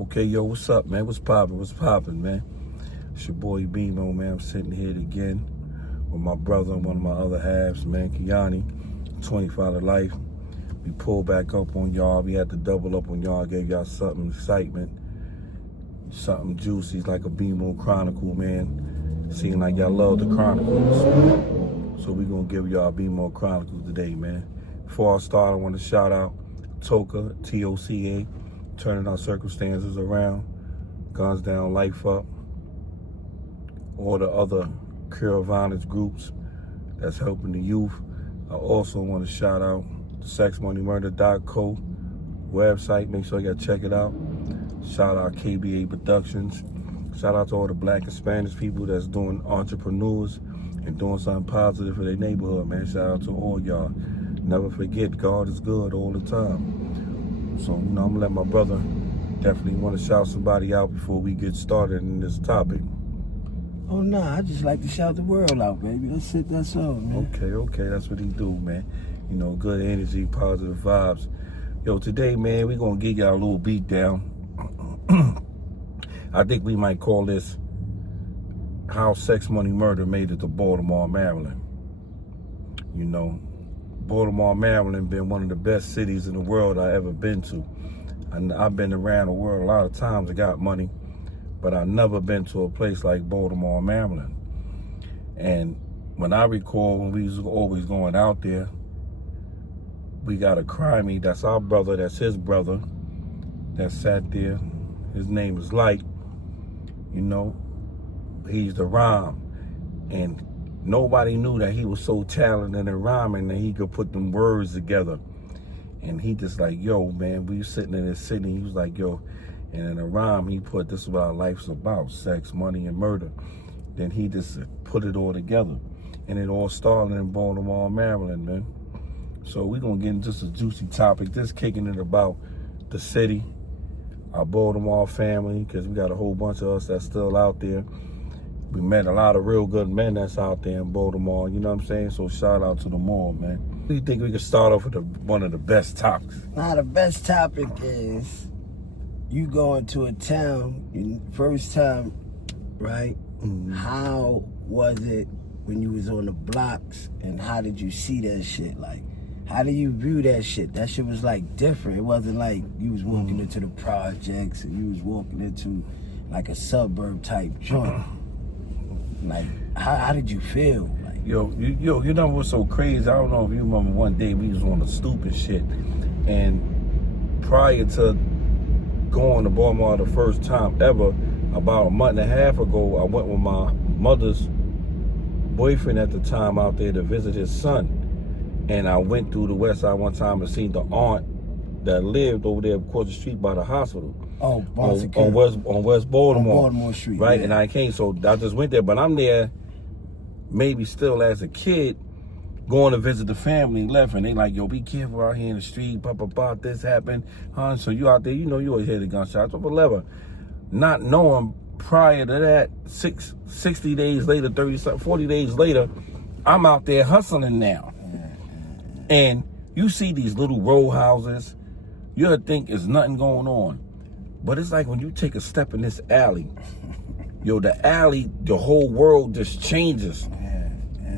Okay, yo, what's up, man? What's poppin', man? It's your boy Bimo, man. I'm sitting here again with my brother and one of my other halves, man, Kiani, 25 to life. We pulled back up on y'all. We had to double up on y'all. Gave y'all something excitement, something juicy, like a Bimo Chronicle, man. Seemed like y'all love the Chronicles. So we gonna give y'all Bimo Chronicles today, man. Before I start, I want to shout out Toka, T-O-C-A, turning our circumstances around, guns down, life up, all the other cure violence groups that's helping the youth. I also want to shout out the sexmoneymurder.co website. Make sure y'all check it out. Shout out KBA Productions. Shout out to all the Black and Spanish people that's doing entrepreneurs and doing something positive for their neighborhood, man. Shout out to all y'all. Never forget, God is good all the time. So, I'm gonna let my brother definitely want to shout somebody out before we get started in this topic. Oh, nah, I just like to shout the world out, baby. That's it, that's all, man. Okay, that's what he do, man. You know, good energy, positive vibes. Yo, today, man, we gonna give y'all a little beat down. I think we might call this How Sex Money Murder Made It to Baltimore, Maryland. You know, Baltimore, Maryland been one of the best cities in the world I ever been to. And I've been around the world a lot of times. I got money, but I've never been to a place like Baltimore, Maryland. And when I recall when we was always going out there, we got a crimey, that's our brother, that's his brother, that sat there. His name is Light. You know, he's the rhyme. And nobody knew that he was so talented in rhyming that he could put them words together. And he just like, yo, man, we was sitting in his city. He was like, yo, and in a rhyme, he put, this is what our life's about, sex, money, and murder. Then he just put it all together. And it all started in Baltimore, Maryland, man. So we're going to get into some juicy topic. Just kicking it about the city, our Baltimore family, because we got a whole bunch of us that's still out there. We met a lot of real good men that's out there in Baltimore, you know what I'm saying? So shout out to them all, man. What do you think we could start off with one of the best topics? Now, the best topic is you going to a town, first time, right? Mm-hmm. How was it when you was on the blocks, and how did you see that shit? Like, how do you view that shit? That shit was like different. It wasn't like you was walking into the projects and you was walking into like a suburb type joint. Like, how did you feel? Like, Yo, you know what's so crazy? I don't know if you remember one day we was on the stupid shit, and prior to going to Baltimore the first time ever, about a month and a half ago, I went with my mother's boyfriend at the time out there to visit his son. And I went through the West Side one time and seen the aunt that lived over there across the street by the hospital. Oh, on West Baltimore. On Baltimore Street. Right, yeah. And I came, so I just went there. But I'm there maybe still as a kid going to visit the family and left. And they like, yo, be careful out here in the street. This happened. Huh? So you out there, you know, you always hear the gunshots or whatever. Not knowing prior to that, 60 days later, 40 days later, I'm out there hustling now. And you see these little row houses, you'll think there's nothing going on. But it's like when you take a step in this alley, yo, the alley, the whole world just changes.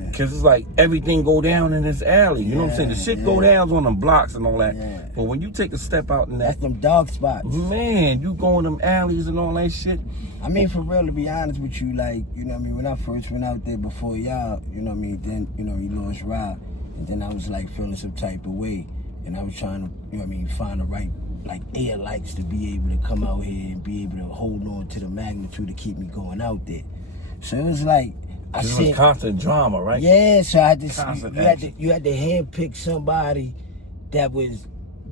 Because it's like everything go down in this alley. You know what I'm saying? The shit go down on them blocks and all that. Yeah. But when you take a step out in that, that's them dog spots. Man, you go in them alleys and all that shit. I mean, for real, to be honest with you, like, you know what I mean? When I first went out there before y'all, you know what I mean? Then, you know, you lost Rob. And then I was like feeling some type of way. And I was trying to, you know what I mean, find the right, like, air lights to be able to come out here and be able to hold on to the magnitude to keep me going out there. So it was like, it was constant drama, right? Yeah, so I just, you had to handpick somebody that was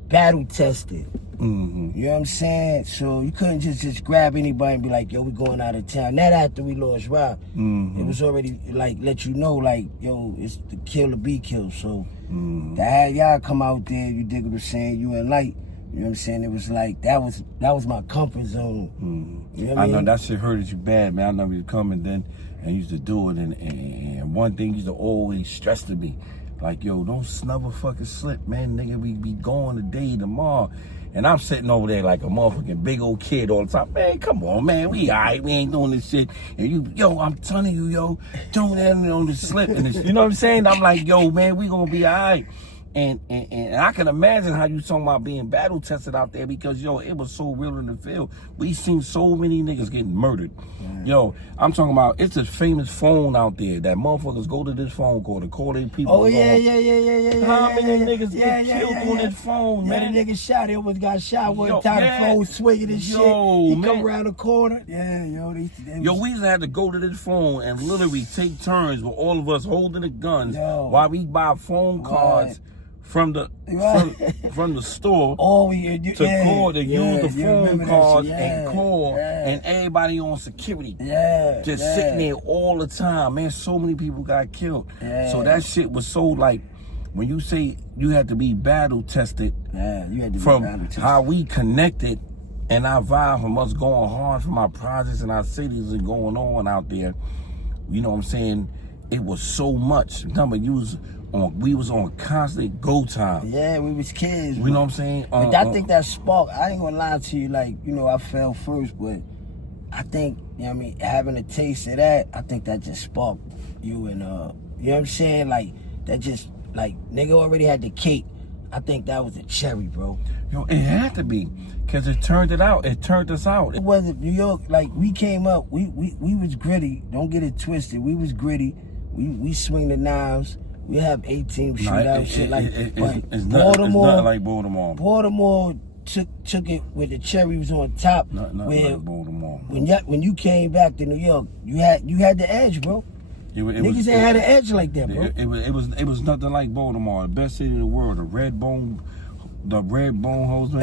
battle tested. Mm-hmm. You know what I'm saying? So you couldn't just grab anybody and be like, yo, we going out of town. That after we lost Rob, it was already like, let you know, like, yo, it's the kill or be killed. So to have y'all come out there, you dig what I'm saying, you and Light, you know what I'm saying? It was like, that was my comfort zone. You know what I mean? Know that shit hurted you bad, man. I know you coming then and used to do it. And one thing used to always stress to me, like, yo, don't never fucking slip, man. Nigga, we be going today, tomorrow. And I'm sitting over there like a motherfucking big old kid all the time. Man, come on, man. We all right. We ain't doing this shit. And I'm telling you, don't let me on the slip. And you know what I'm saying? I'm like, yo, man, we gonna be all right. And I can imagine how you talking about being battle tested out there because, it was so real in the field. We seen so many niggas getting murdered. Yeah. I'm talking about, it's a famous phone out there that motherfuckers go to this phone call to call their people. Oh, yeah. How many niggas get killed on this phone, man? The nigga shot, he almost got shot one time, the phone swinging and shit. He come around the corner. We used to have to go to this phone and literally take turns with all of us holding the guns while we buy phone cards. From the store use the phone cards and call and everybody on security just sitting there all the time, man. So many people got killed. So that shit was so like when you say you had to be battle tested from how we connected and our vibe from us going hard from our projects and our cities and going on out there, you know what I'm saying? It was so much. Remember, we was on constant go time. Yeah, we was kids. You know what I'm saying? But I think that spark, I ain't gonna lie to you, like, I fell first, but I think, having a taste of that, I think that just sparked you and, you know what I'm saying? Like, that just, like, nigga already had the cake. I think that was the cherry, bro. It had to be, because it turned us out. It wasn't New York, like, we came up, we was gritty. Don't get it twisted. We was gritty. We swing the knives. We have 18 shootout shit like it's nothing like Baltimore. Baltimore took it with the cherry was on top. Nothing like Baltimore. When you came back to New York, you had the edge, bro. Niggas ain't had an edge like that, bro. It was nothing like Baltimore, the best city in the world, the red bone hosieman,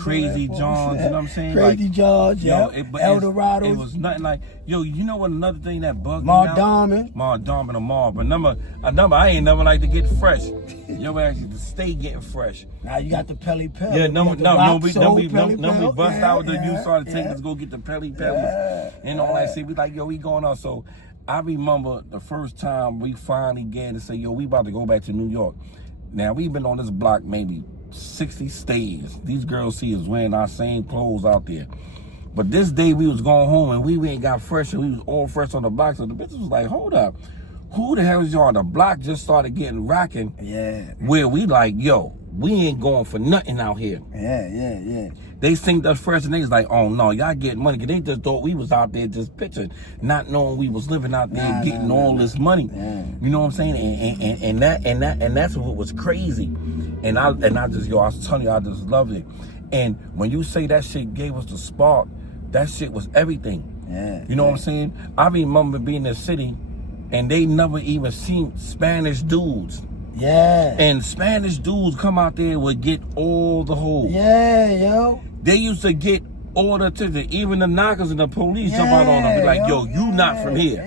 Crazy Johns, you know what I'm saying? Crazy Johns, El Dorado. It was nothing like, you know what, another thing that bugged me out? Mardarman or Mar. But number, I ain't never like to get fresh. Actually to stay getting fresh. Now you got the Pelly. Yeah, we bust out the you started taking us go get the Pelly and all that shit. We like, we going on. So I remember the first time we finally get to say, we about to go back to New York. Now, we've been on this block maybe 60 stays. These girls see us wearing our same clothes out there. But this day we was going home and we ain't got fresh and we was all fresh on the block. So the bitches was like, hold up. Who the hell is y'all? The block just started getting rocking. Yeah. Where we like, we ain't going for nothing out here. Yeah. They think that's fresh and they was like, oh no, y'all getting money. Cause they just thought we was out there just pitching, not knowing we was living out there getting all this money. Yeah. You know what I'm saying? And that's what was crazy. And I just, I was telling you, I just loved it. And when you say that shit gave us the spark, that shit was everything. Yeah. You know what I'm saying? I remember being in the city and they never even seen Spanish dudes. Yeah. And Spanish dudes come out there and would get all the hoes. Yeah, yo. They used to get all the attention. Even the knockers and the police jump out on them. Be like, you not from here.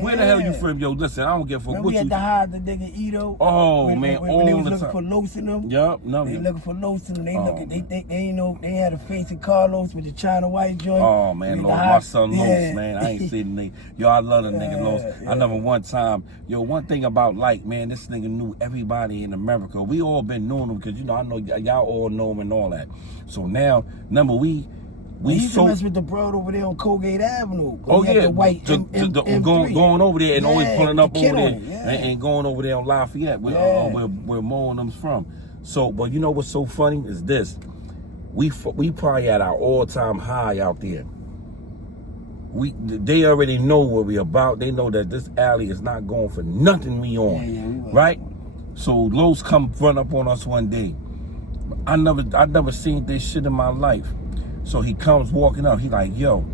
Where the hell you from? Listen, I don't give a fuck what we you... had to hide the nigga Ito. Oh, when man, they was looking for Los in them. Yup, They looking for Los in them. They ain't know, they had a face of Carlos with the China white joint. Oh, man, Los, my son Los, man. I ain't seen the nigga. I love the nigga Los. I remember one time, one thing about Light, man, this nigga knew everybody in America. We all been knowing him because, I know y'all all know him and all that. So now, remember, we used to mess with the broad over there on Colgate Avenue. The white going over there and always pulling up over there and going over there on Lafayette where Mo and them's from. So, but you know what's so funny is this. We probably at our all-time high out there. They already know what we about. They know that this alley is not going for nothing we on. Right? So Los come run up on us one day. I never seen this shit in my life. So he comes walking up. He like, y'all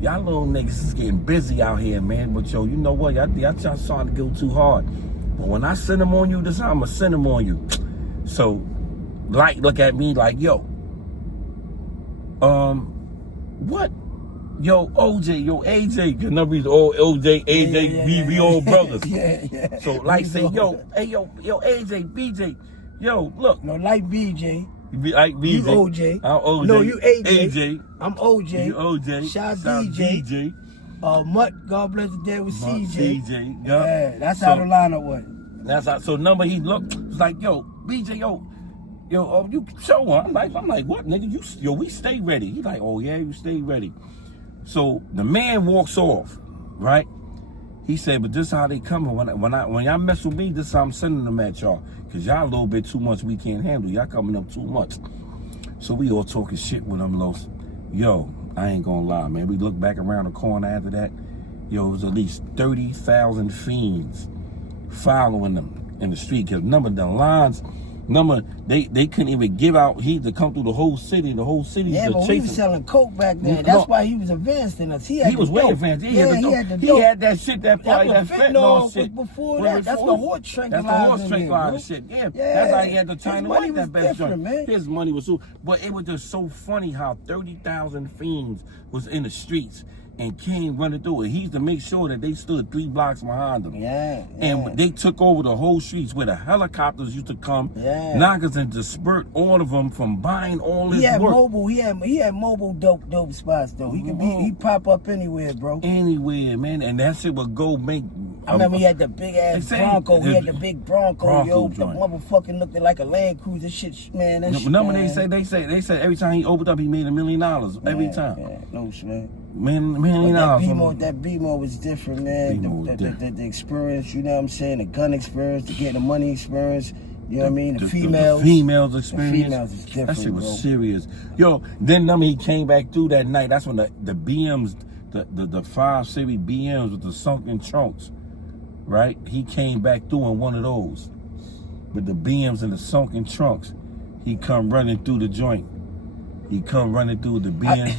little niggas is getting busy out here, man. But you know what? Y'all trying to go too hard. But when I send them on you this time, I'm going to send them on you. So, look at me like, what? OJ, AJ. Cause none of all OJ, AJ, we all brothers. So, say, AJ, BJ. Look. No, like BJ. Like BJ. You OJ. I'm OJ. No, you AJ. AJ. I'm OJ. You OJ. Shot DJ. Mutt, God bless the dead with CJ. CJ. Yeah, that's how the lineup was. That's how. So number he looked, was like, BJ, yo, oh, you show one. I'm like, what, nigga? We stay ready. He like, oh yeah, you stay ready. So the man walks off, right? He said, but this how they coming. When y'all mess with me, this how I'm sending them at y'all. Cause y'all a little bit too much we can't handle. Y'all coming up too much. So we all talking shit with them los. Yo, I ain't gonna lie, man. We look back around the corner after that. Yo, it was at least 30,000 fiends following them in the street. Cause they couldn't even give out heat to come through the whole city. The whole city yeah, but we was selling coke back then. That's why he was advanced in us. He was way advanced. He had that shit, that fentanyl shit. Before that, that's the horse tranquilizer. That's the horse tranquilizer shit. Yeah, that's how he had to turn away that best joint. Man. His money was so, but it was just so funny how 30,000 fiends was in the streets and came running through it. He used to make sure that they stood 3 blocks behind them. Yeah. And they took over the whole streets where the helicopters used to come, knock us and disperse all of them from buying all his work. He had mobile dope spots though. He pop up anywhere, bro. Anywhere, man. And that shit would go make. I remember he had the big ass Bronco. He had the big Bronco, yo. The motherfucking looked like a Land Cruiser shit, man. That shit, remember they said every time he opened up he made $1 million every time. Yeah, no man. $1 million. That BMO was different, man. The experience, you know what I'm saying? The gun experience, the money experience. You know what I mean? The females. The females experience. The females is different. That shit was bro. serious. Yo, then he came back through that night. That's when the BMs, the 5 Series BMs with the sunken trunks, right? He came back through in one of those with the BMs and the sunken trunks. He come running through the joint. He come running through the BM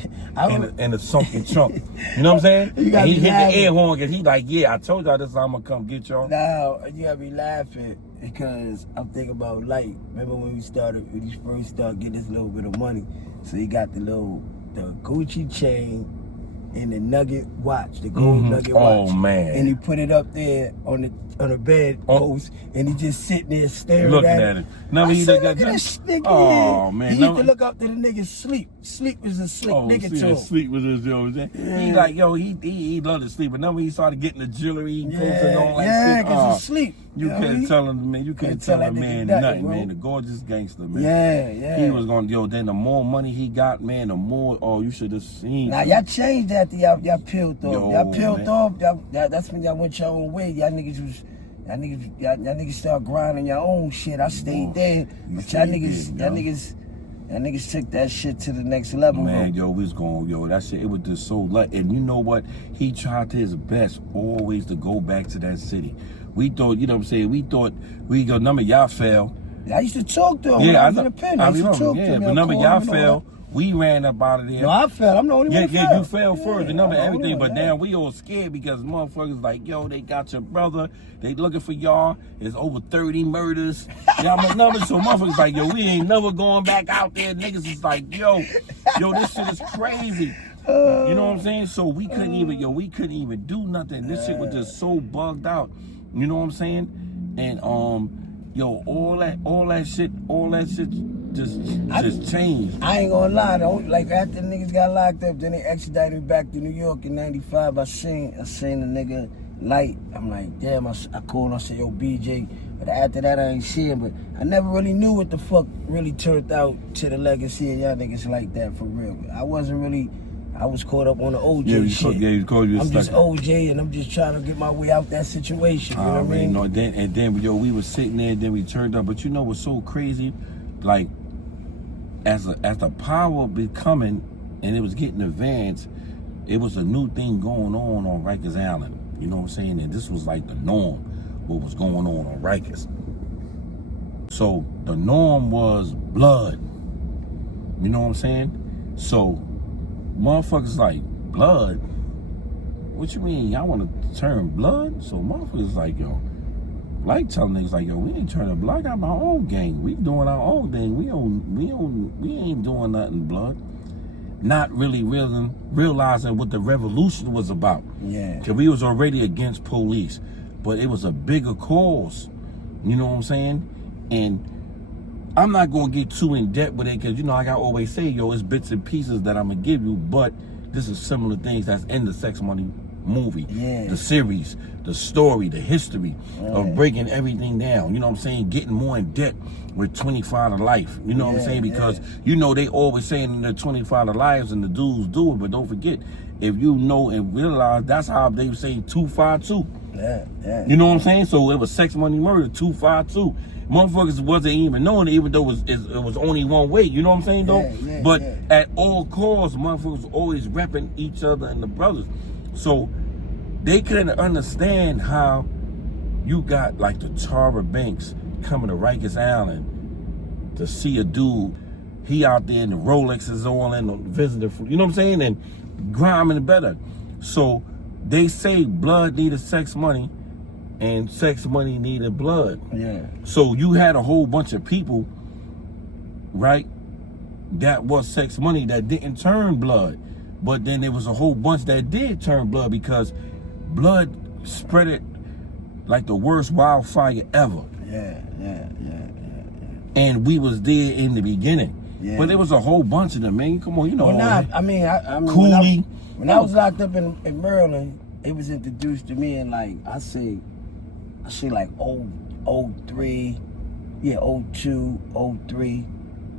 and the sunken trunk. You know what I'm saying? And he hit the air horn and he like, yeah, I told y'all this I'm gonna come get y'all. Now, you gotta be laughing because I'm thinking about Light. Remember when he first started getting this little bit of money? So he got the Gucci chain and the nugget watch, the gold nugget watch. Oh man! And he put it up there on the bed post, and he just sitting there staring looking at it. Now he look at this nigga. Oh man! He used to look up to the nigga's sleep. Sleep was a slick nigga to him. Sleep was his yo. He like yo. He loved to sleep, but then when he started getting the jewelry, and all that shit. Because he sleep. You couldn't tell him, man. You couldn't tell a man nothing, man. The gorgeous gangster, man. Yeah. He was going, then the more money he got, man, the more, you should have seen. Now, y'all changed after y'all peeled off. Y'all peeled off, that's when y'all went your own way. Y'all niggas started grinding your own shit. I stayed there. But y'all niggas took that shit to the next level, man. bro. We was going, that shit, it was just so light. And you know what? He tried his best always to go back to that city. We thought, you know what I'm saying? We thought none of y'all fell. I used to talk to him. I was in the pen. I used to talk to him. But none of y'all fell. We ran up out of there. No, I fell. I'm the only one that fell. Yeah, you fell first. Remember everything. But now we all scared because motherfuckers like, yo, they got your brother. They looking for y'all. There's over 30 murders. Y'all remember? So motherfuckers like, yo, we ain't never going back out there. Niggas is like, yo, this shit is crazy. You know what I'm saying? So we couldn't even do nothing. This shit was just so bugged out. You know what I'm saying? And all that shit just changed. I ain't gonna lie though. Like after the niggas got locked up, then they extradited me back to New York in '95. I seen the nigga Light. I'm like, damn. I called him. I said, yo, BJ. But after that, I ain't see him. But I never really knew what the fuck really turned out to the legacy of y'all niggas like that for real. I was caught up on the OJ shit. I'm just OJ and I'm just trying to get my way out that situation. You know what I mean? No, then we was sitting there and then we turned up. But you know what's so crazy? Like, as the power becoming and it was getting advanced, it was a new thing going on Rikers Island. You know what I'm saying? And this was like the norm, what was going on Rikers. So the norm was blood. You know what I'm saying? So motherfuckers like, blood? What you mean? Y'all want to turn blood? So motherfuckers like, yo, like telling niggas like, yo, we ain't turning blood. I got my own gang. We doing our own thing. We ain't doing nothing blood. Not really realizing what the revolution was about. Yeah. Cause we was already against police, but it was a bigger cause. You know what I'm saying? And I'm not gonna get too in depth with it, cause like I always say, yo, it's bits and pieces that I'm gonna give you, but this is similar things that's in the Sex Money movie, Yeah. the series, the story, the history of breaking everything down. You know what I'm saying? Getting more in depth with 25 to Life. You know what I'm saying? Because you know they always saying in the 25 to Lives and the dudes do it, but don't forget, if you know and realize that's how they say 252. You know what I'm saying? So it was sex, money, murder, 252. Motherfuckers wasn't even knowing it, even though it was only one way. You know what I'm saying, though? But at all costs, motherfuckers always repping each other and the brothers. So they couldn't understand how you got like the Tara Banks coming to Rikers Island to see a dude. He out there in the Rolexes on and visiting, you know what I'm saying? And grinding better. So they say blood needed sex money and sex money needed blood. So you had a whole bunch of people, right, that was sex money that didn't turn blood. But then there was a whole bunch that did turn blood because blood spread it like the worst wildfire ever. And we was there in the beginning. But there was a whole bunch of them, man. Come on, you know. Well, I mean, Cooley. When I was locked up in Maryland, it was introduced to me in like, I say like 03, 02, 03.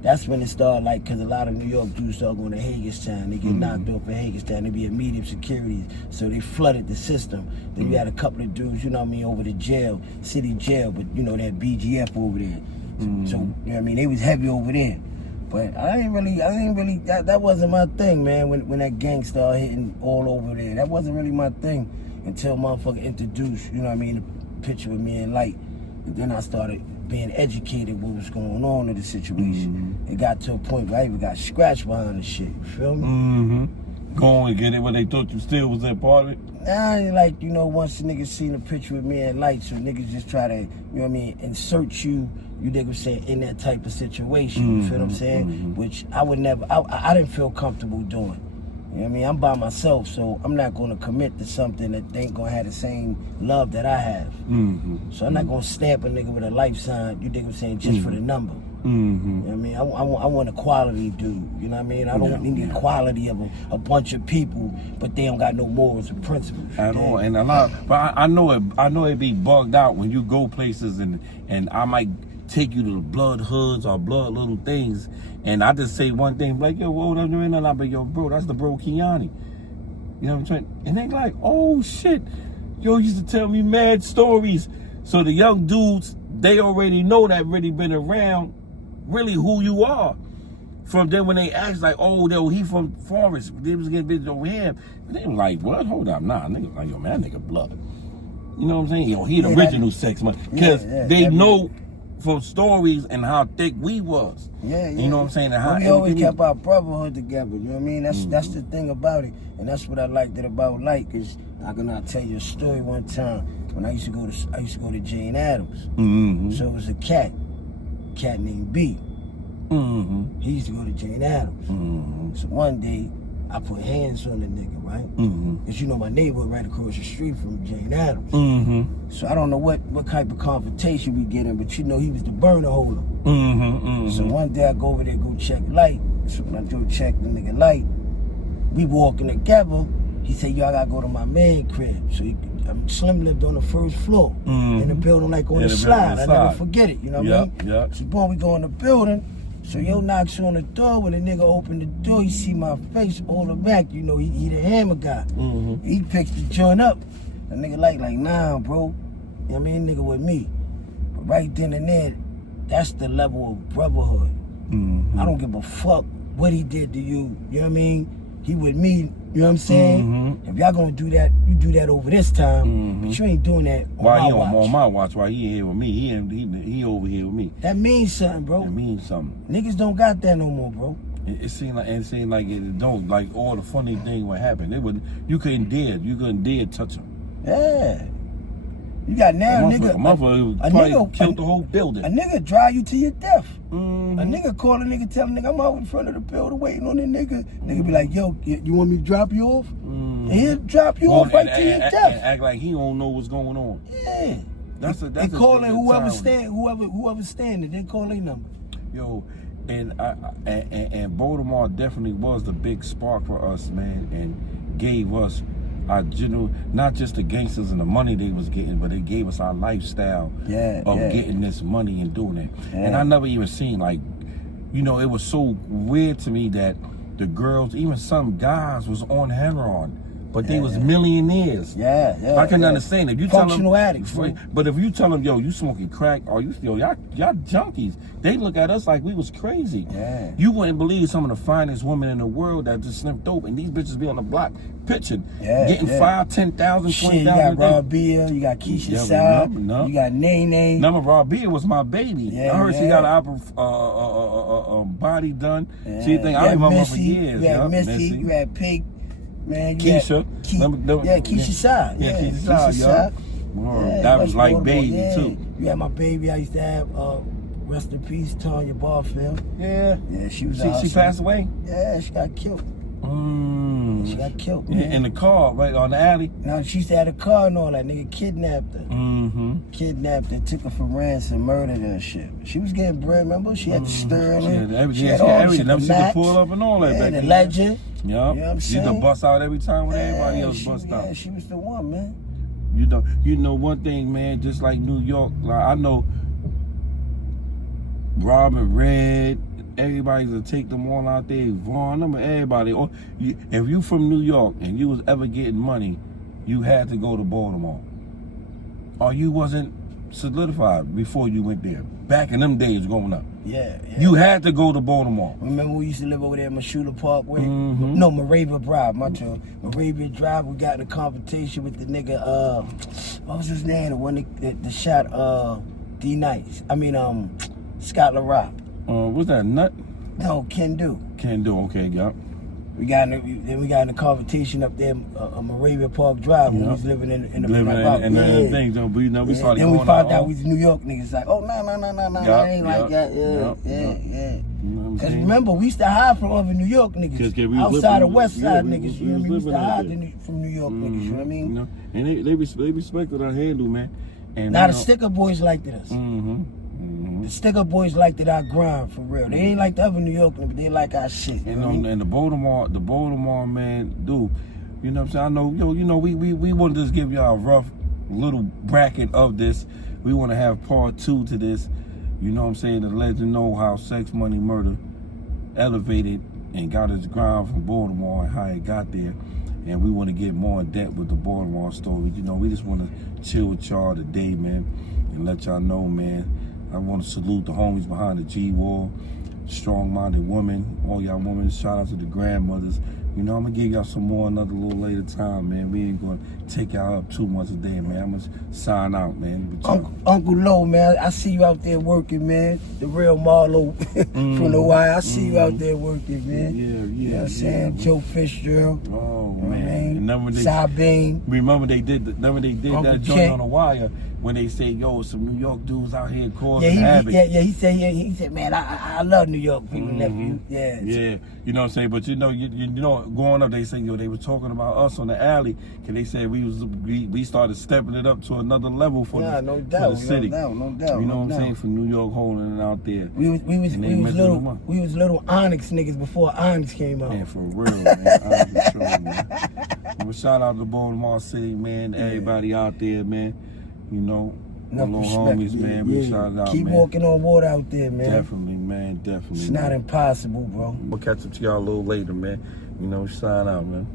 That's when it started, like, because a lot of New York dudes start going to Hagerstown. They get knocked off in Hagerstown. They be at medium securities. So they flooded the system. Then you had a couple of dudes, you know what I mean, over to jail, city jail, but, you know, they had BGF over there. So, you know what I mean, they was heavy over there. But I didn't really, that wasn't my thing, man, when that gang started hitting all over there. That wasn't really my thing until motherfucker introduced, you know what I mean, the picture with me and Light. And then I started being educated what was going on in the situation. It got to a point where I even got scratched behind the shit, you feel me? Go and get it when they thought you still was that part of it? Nah, like, you know, once the niggas seen a picture with me and Light, so niggas just try to, you know what I mean, insert you niggas saying, in that type of situation, you feel what I'm saying? Which I would never, I didn't feel comfortable doing. You know what I mean? I'm by myself, so I'm not going to commit to something that ain't going to have the same love that I have. So I'm not going to stamp a nigga with a life sign, you dig what I'm saying, just for the number. You know what I mean? I want a quality dude, you know what I mean? I don't need the quality of a bunch of people, but they don't got no morals or principles. At all, and a lot, but I know it be bugged out when you go places and I might take you to the blood hoods or blood little things, and I just say one thing, like, yo, what I'm doing, and I'll be, yo, bro, that's the bro Kiani. You know what I'm saying? And they like, oh shit, yo, used to tell me mad stories. So the young dudes, they already know that really been around, really who you are. From then when they asked like, oh, yo, he from Forest, they was getting bitches over here. And they was like, what? Hold up, nah, nigga, like, yo, man, that nigga blood. You know what I'm saying? Yo, he the original sex money. Because they know from stories and how thick we was. You know what I'm saying? And how we always kept our brotherhood together, you know what I mean? That's the thing about it. And that's what I liked it about Light, because I can tell you a story one time when I used to go to Jane Addams. So it was a cat named B. He used to go to Jane Addams. So one day I put hands on the nigga, right? Because you know my neighborhood right across the street from Jane Addams. So I don't know what type of confrontation we get in, but you know he was the burner holder. So one day I go over there, go check Light. So when I go check the nigga Light, we walking together. He said, yo, I gotta go to my man crib. So Slim lived on the first floor in the building, like on the slide. I never forget it, you know what I mean? So boy, we go in the building. So yo knocks on the door. When the nigga opened the door, he see my face all the back. You know, he the hammer guy. He picks the joint up. The nigga like, nah, bro. You know what I mean? Nigga with me. But right then and there, that's the level of brotherhood. I don't give a fuck what he did to you. You know what I mean? He with me, you know what I'm saying? If y'all gonna do that, you do that over this time, but you ain't doing that on my watch. On my watch, while he here with me, he over here with me. That means something, bro. It means something. Niggas don't got that no more, bro. It seemed like it don't, like all the funny thing what happened. You couldn't dare touch him. Yeah. You got now a nigga killed the whole building. A nigga drive you to your death. A nigga call a nigga, tell a nigga I'm out in front of the building waiting on the nigga. Nigga be like, yo, you want me to drop you off? And he'll drop you off right to your death. And act like he don't know what's going on. Yeah. That's calling whoever's standing. They call their number. Yo, and Baltimore definitely was the big spark for us, man, and gave us our general, not just the gangsters and the money they was getting, but it gave us our lifestyle of getting this money and doing it. And I never even seen, like, you know, it was so weird to me that the girls, even some guys, was on heroin. But they was millionaires. I can understand if you tell them functional addicts. But if you tell them, yo, you smoking crack, or y'all junkies, they look at us like we was crazy. You wouldn't believe some of the finest women in the world that just sniff dope, and these bitches be on the block pitching, getting 5, 10,000, 20,000. You got Rob Beer, you got Keisha Side, you got Nene. Remember, Rob Beer was my baby. I heard she got a body done. She think I remember her for years. You had Missy, you had Pig. Man, Keisha. Keisha Side. Keisha Side. That was like baby, too. You had my baby I used to have, rest in peace, Tanya Barfield. Yeah, she was She passed away? Yeah, she got killed. She got killed, man. In the car, right on the alley? No, she used to have a car and all that. Nigga kidnapped her. Kidnapped her, took her for ransom, murdered her and shit. She was getting bread, remember? She had the stir in it. She had everything. She could pull up and all that back the legend. Yep. You know what I'm she used to bust out every time when everybody else bust out. Yeah, she was the one, man. You know one thing, man, just like New York, like I know Robin Red, everybody's to take them all out there, Vaughn, everybody. If you from New York and you was ever getting money, you had to go to Baltimore. Or you wasn't solidified before you went there. Back in them days growing up. You had to go to Baltimore. Remember we used to live over there in Mashula Parkway? No, Moravia Drive, my turn. Moravia Drive, we got in a competition with the nigga, what was his name? The one that shot D Nice. I mean, Scott LaRock. Was that Nut? No, Can Do. Can Do, okay, yeah. We got in a competition up there, Moravia Park Drive, when we was living in the things. But we started then we found out we was New York niggas. Like, oh, no, I ain't like that. Because remember, we used to hide from other New York niggas. Outside of West Side niggas, you know what I mean? We used to hide from New York niggas, you know what I mean? You know? And they respected our handle, man. And now the sticker boys liked us. The sticker boys liked it, our grind, for real. They ain't like the other New York niggas, but they like our shit. And the Baltimore man, dude, you know what I'm saying? I know, you know, we want to just give y'all a rough little bracket of this. We want to have part 2 to this, you know what I'm saying, to let you know how Sex Money Murder elevated and got its grind from Baltimore and how it got there. And we want to get more in depth with the Baltimore story. You know, we just want to chill with y'all today, man, and let y'all know, man. I want to salute the homies behind the G-Wall, strong-minded women, all y'all women. Shout out to the grandmothers. You know, I'm going to give y'all some more another little later time, man. We ain't going to take y'all up too much today, man. I'm going to sign out, man. Uncle Low, man, I see you out there working, man. The real Marlo from the Y. I see you out there working, man. You know what I'm saying? Joe Fitzgerald. Oh, man. Remember they did that joint on the wire when they say, yo, some New York dudes out here causing havoc. He said, man, I love New York people, nephew. Yeah. You know what I'm saying? But you know, growing up, they say, yo, they were talking about us on the alley, and they said we started stepping it up to another level for the city. No doubt. You know what I'm saying? For New York holding it out there. We was little Onyx niggas before Onyx came out. Man, for real, man. But shout out to Baltimore City, man. Everybody out there, man. You know, my little homies, man. We shout out, Keep walking on water out there, man. Definitely, man. Definitely. It's not impossible, bro. We'll catch up to y'all a little later, man. You know, sign out, man.